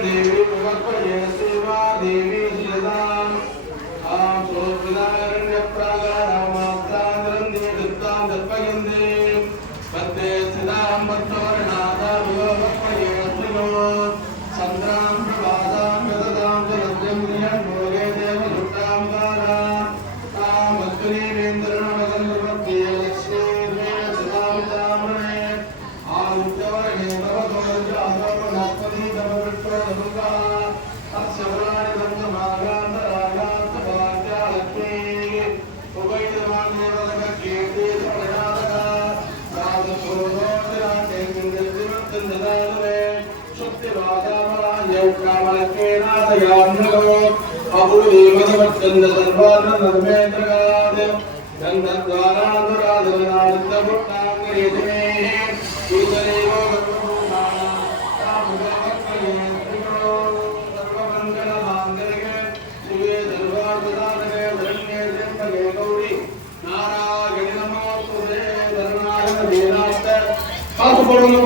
देवी प्रवर्तये सेवा देवी श्रीदाम् आं सोऽपिदारण्यप्रागारामात्रान्द्रन्ये दत्तां दर्पयन्ते वन्दे स्थितां भक्तवर्णादां विवर्तये श्रियो चन्द्रां प्रभादां यददां जलद्यं नियन्मोगे देवदुर्गां वारा तां भक्तिनीवेन्द्रनमगन्धर्वत्ये लक्ष्मीर्वे सदां ताम्रे आदित्यवर्णे भवतोर्जातोर्नात्मनि दमवृत्तोदमुखा तत्सर्वाणि बन्धमागान्तरागान्तभाग्यालक्ष्मी उभयमान्यवदकीर्ति समयादगा राजपुरोधोतिराटेन्द्रजिमत्तन्ददानवे शुक्तिवादामलान्यौक्रामलक्ष्मीनाथयान्नगो अपूर्वीमदवत्तन्दसर्वान्नर्मेन्द्रगाद गन्धद्वारानुराधनादित्यमुक्ताङ्गरीतिमे ईश्वरेवो सर्वमङ्गलमाङ्गल्ये शिवे सर्वार्थसाधके शरण्ये त्र्यम्बके गौरी नारायणि नमोस्तुते धर्माय दीनास्ते कातुकोडुनु